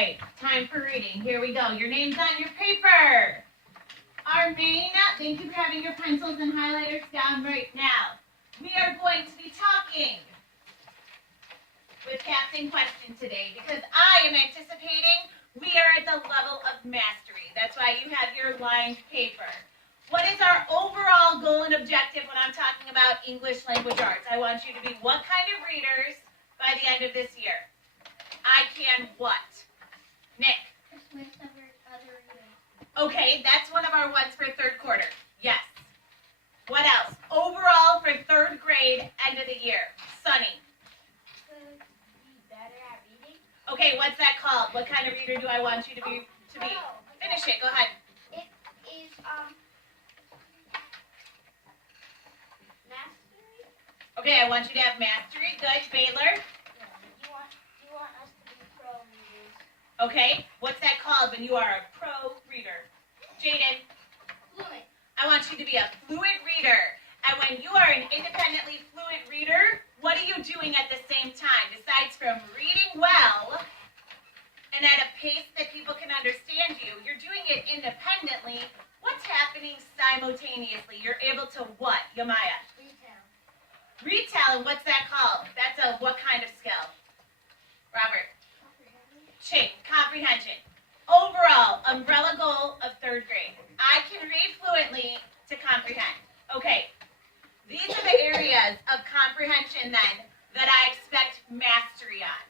right, time for reading. Here we go. Your name's on your paper. Armena, thank you for having your pencils and highlighters down right now. We are going to be talking with Captain Question today because I am anticipating we are at the level of mastery. That's why you have your lined paper. What is our overall goal and objective when I'm talking about English language arts? I want you to be what kind of readers by the end of this year? I can what? Nick? Okay, that's one of our ones for third quarter. Yes. What else? Overall for third grade, end of the year. Sunny? Be better at reading. Okay, what's that called? What kind of reader do I want you to be? Finish it. Go ahead. It is mastery. Okay, I want you to have mastery. Good. Baylor? You want us to be pro readers. Okay, what's that called when you are a pro reader? Jaden? Fluent. I want you to be a fluent reader. And when you are an independently fluent reader, what are you doing at the same time? Besides from reading well and at a pace that people can understand you, you're doing it independently. What's happening simultaneously? You're able to what, Yamaya? Retell, and what's that called? That's a what kind of skill? Robert? Comprehension. Overall, umbrella goal of third grade. I can read fluently to comprehend. Okay, these are the areas of comprehension then that I expect mastery on.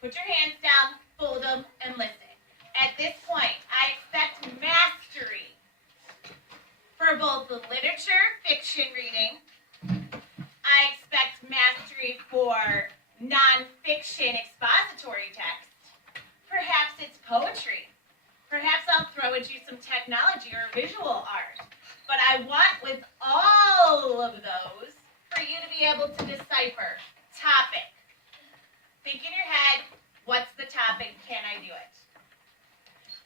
Put your hands down, fold them, and listen. At this point, I expect mastery for both the literature, fiction reading. I expect mastery for nonfiction expository text. Perhaps it's poetry. Perhaps I'll throw at you some technology or visual art. But I want with all of those for you to be able to decipher topic. Think in your head, what's the topic? Can I do it?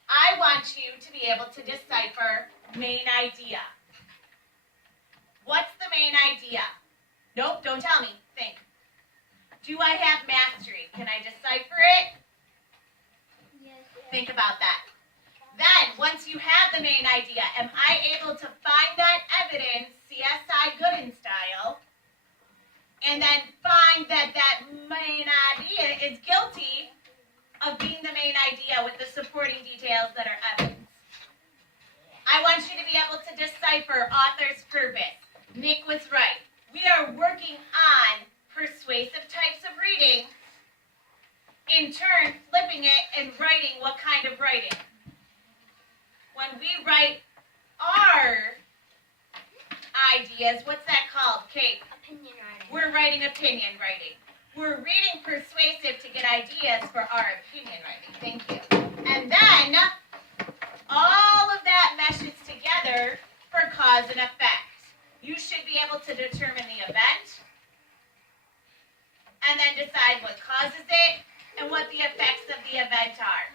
I want you to be able to decipher main idea. What's the main idea? Nope, don't tell me. Think. Do I have mastery? Can I decipher it? Yes. Think about that. Then, once you have the main idea, am I able to find that evidence, CSI Gooden style, and then find that that main idea is guilty of being the main idea with the supporting details that are evidence? I want you to be able to decipher author's purpose. Nick was right. We are working on persuasive types of reading, in turn flipping it and writing what kind of writing? When we write our ideas, what's that called, Kate? Opinion writing. We're writing opinion writing. We're reading persuasive to get ideas for our opinion writing. Thank you. And then all of that meshes together for cause and effect. You should be able to determine the event and then decide what causes it and what the effects of the event are.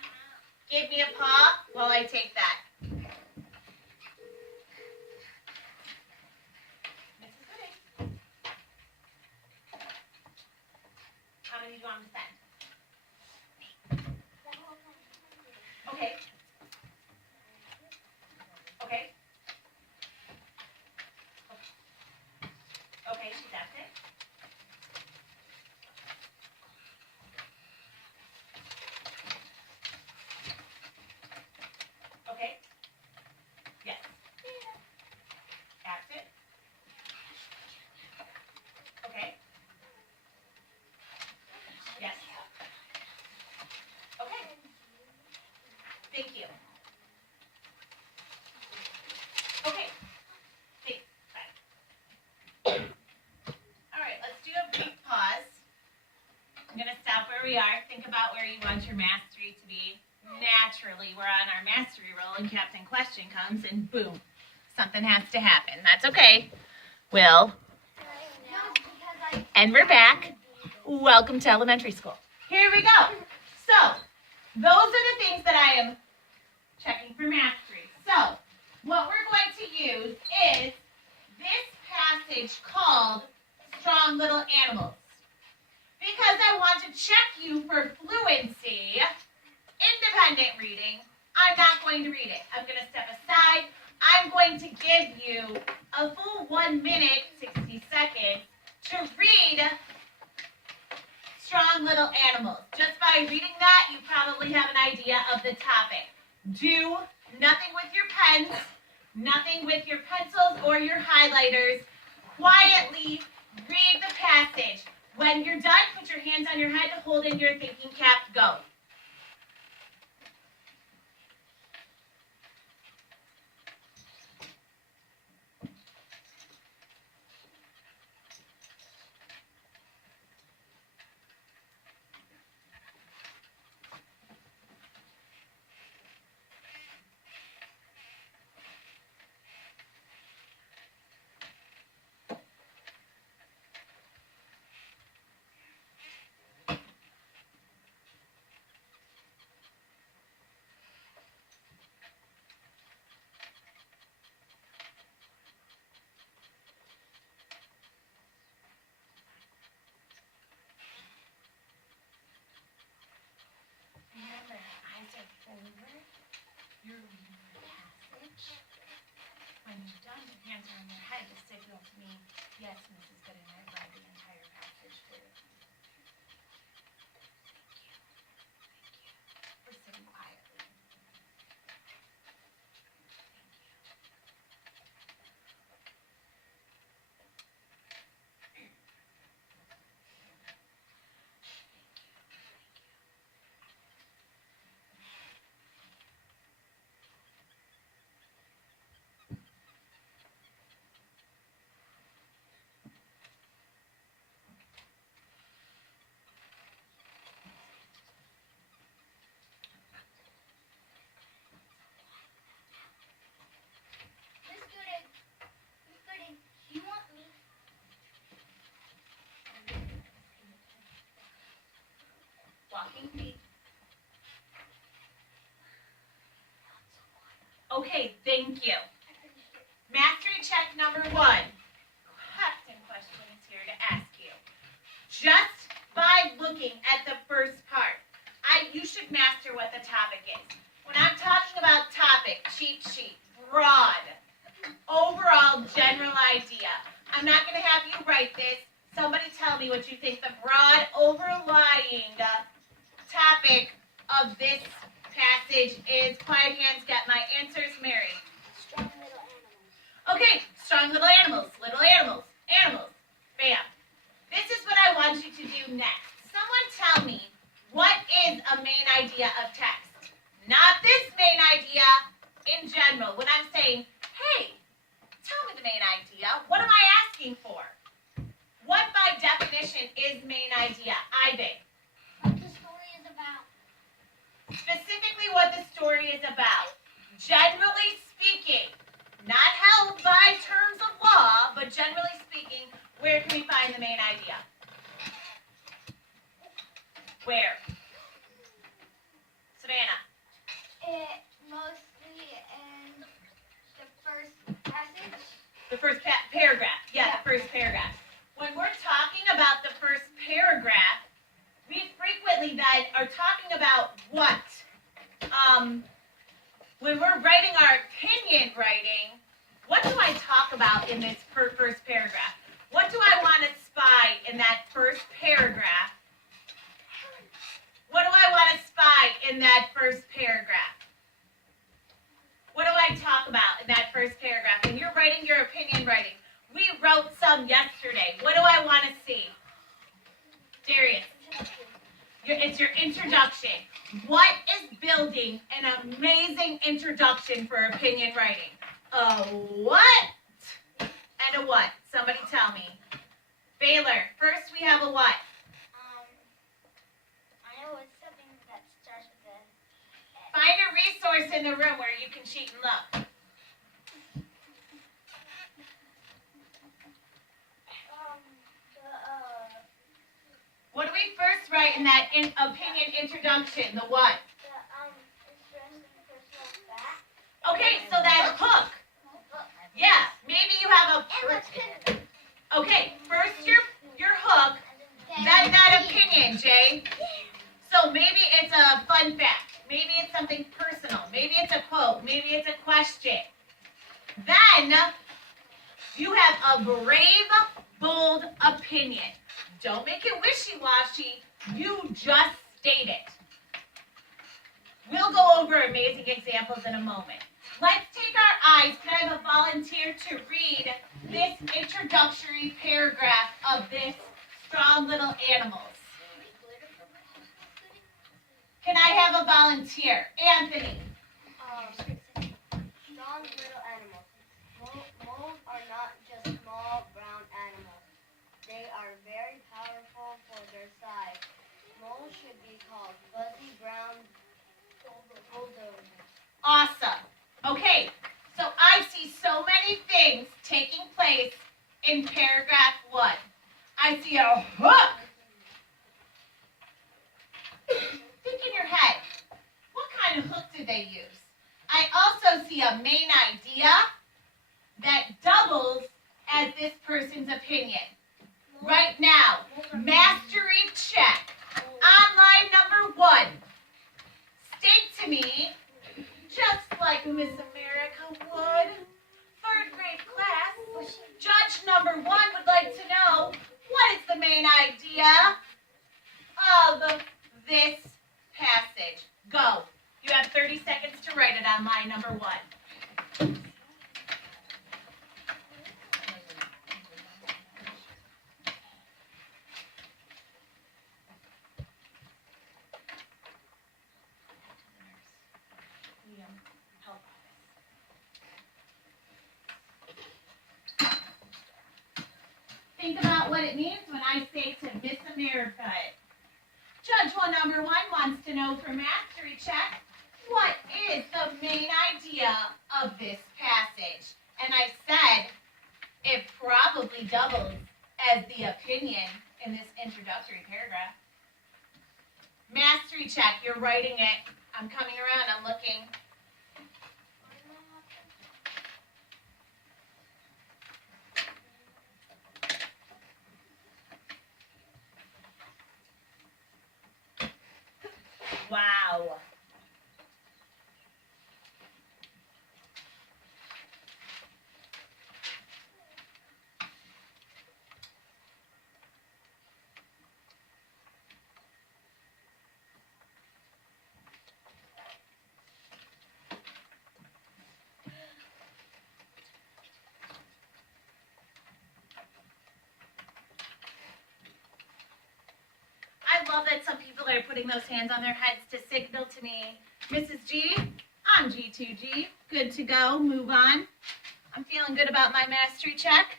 Give me a paw while I take that. Mrs. Gooding. How many do you want me to send? Okay. Okay. Okay, she's at it. Okay. Yes. Absent. Okay. Yes. Okay. Thank you. Okay. Thanks. Bye. All right, let's do a brief pause. I'm going to stop where we are. Think about where you want your mastery to be. Naturally, we're on our mastery roll and Captain Question comes and boom, something has to happen. That's okay. Will. And we're back. Welcome to elementary school. Here we go. So, those are the things that I am checking for mastery. So, what we're going to use is this passage called Strong Little Animals. Because I want to check you for fluency going to read it. I'm going to step aside. I'm going to give you a full 1 minute, 60 seconds to read Strong Little Animals. Just by reading that, you probably have an idea of the topic. Do nothing with your pens, nothing with your pencils or your highlighters. Quietly read the passage. When you're done, put your hands on your head to hold in your thinking cap. Go. Remember, eyes are forward. You're reading the passage. When you're done, your hands are on your head to signal to me, yes, Mrs. Gooden, I've read the entire passage through. We're sitting quietly. Miss Gooden, you want me? Walking feet. Okay, thank you. Mastery check number 1. Question is here to ask you. Just by looking at the first part, you should master what the topic is. When I'm talking about topic, cheat sheet, broad, overall general idea, I'm not going to have you write this. Somebody tell me what you think the broad overlying topic of this passage is. Quiet hands, get my answers. Mary. Strong little animals. Okay, strong little animals, animals. Bam. This is what I want you to do next. Someone tell me, what is a main idea of text? Not this main idea in general. When I'm saying, hey, tell me the main idea, what am I asking for? What by definition is main idea? Ivan. What the story is about. Specifically what the story is about. Generally speaking, not held by terms of law, but generally speaking, where can we find the main idea? Where? Savannah. It mostly in the first passage. The first paragraph. Yeah, the first paragraph. When we're talking about the first paragraph, we frequently then are talking about what? When we're writing our opinion writing, what do I talk about in this first paragraph? What do I want to spy in that first paragraph? What do I want to spy in that first paragraph? What do I talk about in that first paragraph? When you're writing your opinion writing, we wrote some yesterday. What do I want to see? Darius. It's your introduction. What is building an amazing introduction for opinion writing? A what and a what? Somebody tell me. Baylor, first we have a what? I know it's something that starts with a. Find a resource in the room where you can cheat and look. What do we first write in that opinion introduction? The what? Interesting personal fact. Okay, so that hook. Yeah, maybe you have a. Okay, first your hook, then that opinion, Jay. So maybe it's a fun fact. Maybe it's something personal. Maybe it's a quote. Maybe it's a question. Then you have a brave, bold opinion. Don't make it wishy-washy. You just state it. We'll go over amazing examples in a moment. Let's take our eyes. Can I have a volunteer to read this introductory paragraph of this strong little animals? Can I have a volunteer? Anthony. Strong little animals. Moles are not just small brown animals. They are very powerful for their size. Moles should be called fuzzy brown bulldozers. Awesome. Okay, so I see so many things taking place in paragraph 1. I see a hook. Think in your head, what kind of hook did they use? I also see a main idea that doubles as this person's opinion. Right now, mastery check. Online number 1. State to me, just like Miss America would, 3rd grade class, judge number 1 would like to know, what is the main idea of this passage? Go. You have 30 seconds to write it on line number 1. Think about what it means when I say to Miss America. Judge number 1 wants to know for mastery check, what is the main idea of this passage? And I said it probably doubles as the opinion in this introductory paragraph. Mastery check, you're writing it. I'm coming around, I'm looking. Wow. I love that some people are putting those hands on their heads to signal to me, Mrs. G, I'm G2G, good to go, move on. I'm feeling good about my mastery check.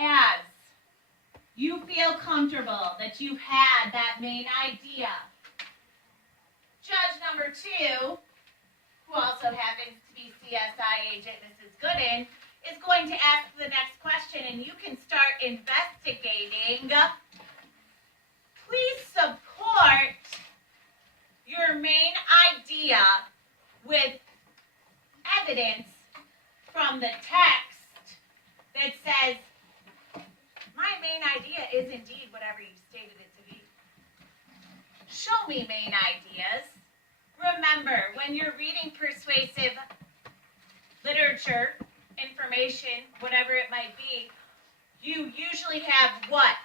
As you feel comfortable that you've had that main idea, judge number 2, who also happens to be CSI agent Mrs. Gooden, is going to ask the next question, and you can start investigating. Please support your main idea with evidence from the text that says, my main idea is indeed whatever you stated it to be. Show me main ideas. Remember, when you're reading persuasive literature, information, whatever it might be, you usually have what?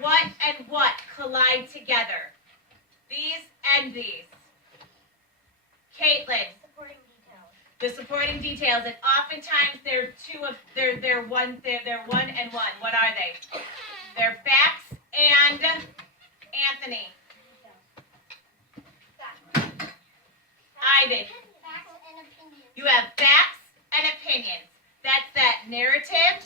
What and what collide together? These and these. Caitlin. Supporting details. The supporting details, and oftentimes they're one and one. What are they? They're facts and Anthony. Ivan. Facts and opinions. You have facts and opinions. That's that narrative